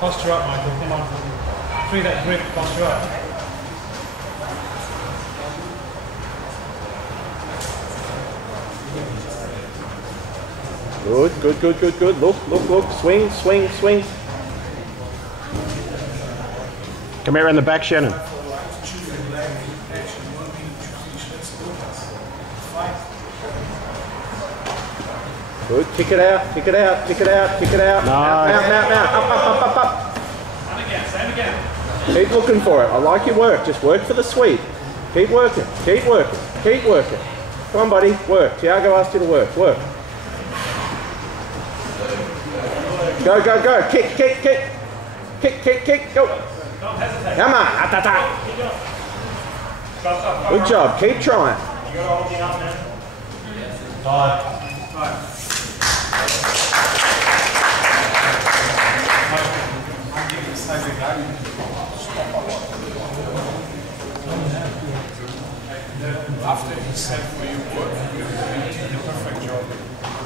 Posture up, Michael. Come on. Free that grip. Posture up. Good, good, good, good, good. Look, look, look. Swing, swing, swing. Come here in the back, Shannon. Good. Kick it out, kick it out, kick it out, kick it out. Nice. Now. Up. Same again. Keep looking for it. I like your work. Just work for the sweep. Keep working. Keep working. Keep working. Come on, buddy. Work. Tiago asked you to work. Work. Go, go, go. Kick, kick, kick. Kick, kick, kick. Go. Don't hesitate. Come on. Good job. Keep trying. You got to hold it up, man. Five. After he said for you work, you did the perfect job.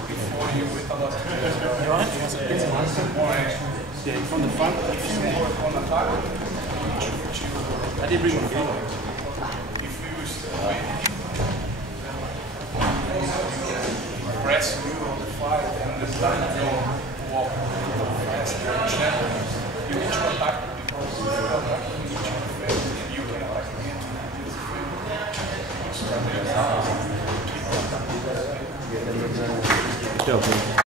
Before you with a lot of Yeah, from the front. if you work on attack, I did bring my feet up. if you press you on the fight and the time you walk fast and you need to attack because you attack you need to fail and you can attack again. Good job.